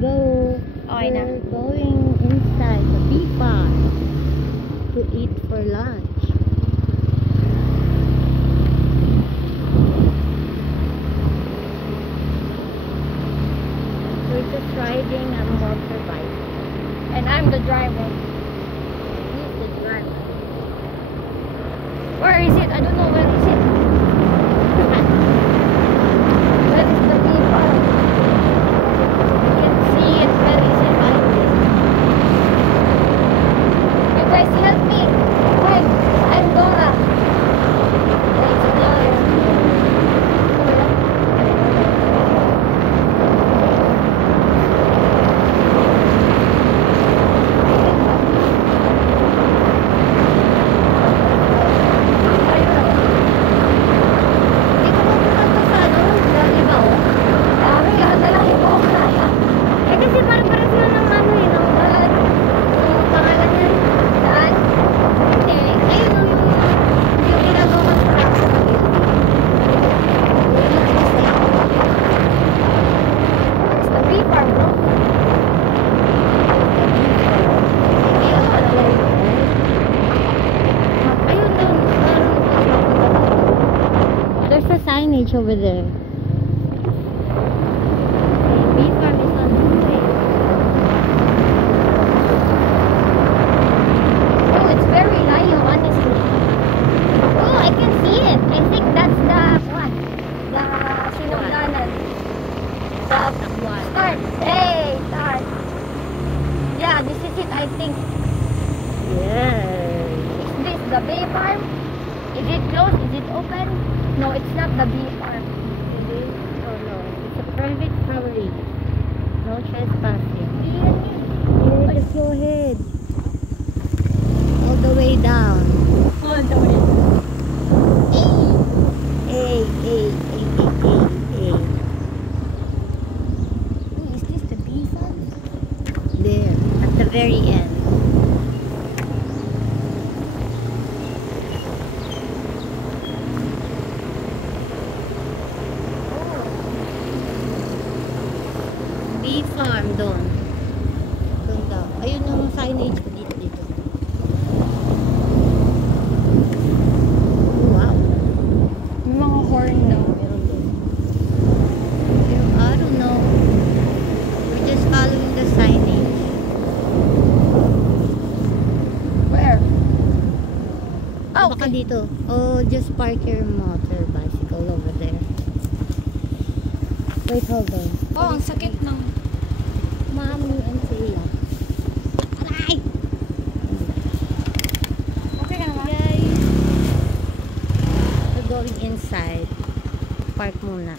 go. Okay na. We're going inside the bee farm to eat for lunch. We're just riding a motorbike. And I'm the driver. He's the driver. Where is it? I don't know. Where is it? Where is the bee farm? I can't see it. Where is it? You guys help me. Hi, I'm Dora. It's Dora. There's a signage over there. Bee farm is on the way. Oh, it's very high, honestly. Oh, I can see it. I think that's the what? The Sinogdanan. The start. Hey, start. Yeah, this is it, I think. Yes. Is this the bee farm? Is it closed? Is it open? No, it's not the bee farm. It is? Oh no. It's a private property. No trespassing. Yeah, just go ahead. All the way down. All the way. Hey, hey, hey, hey, hey, hey. Is this the bee farm? There, at the very end. Bee farm doon. Doon daw. Ayun yung signage dito. Wow. May mga horn daw. Meron doon. I don't know. We're just following the signage. Where? Oh, Baka okay. dito. Oh, just park your bicycle over there. Wait, hold on. Oh, ang sakit ng... Mommy and Sila. Aray! Okay ka naman? Guys, we're going inside. Park muna.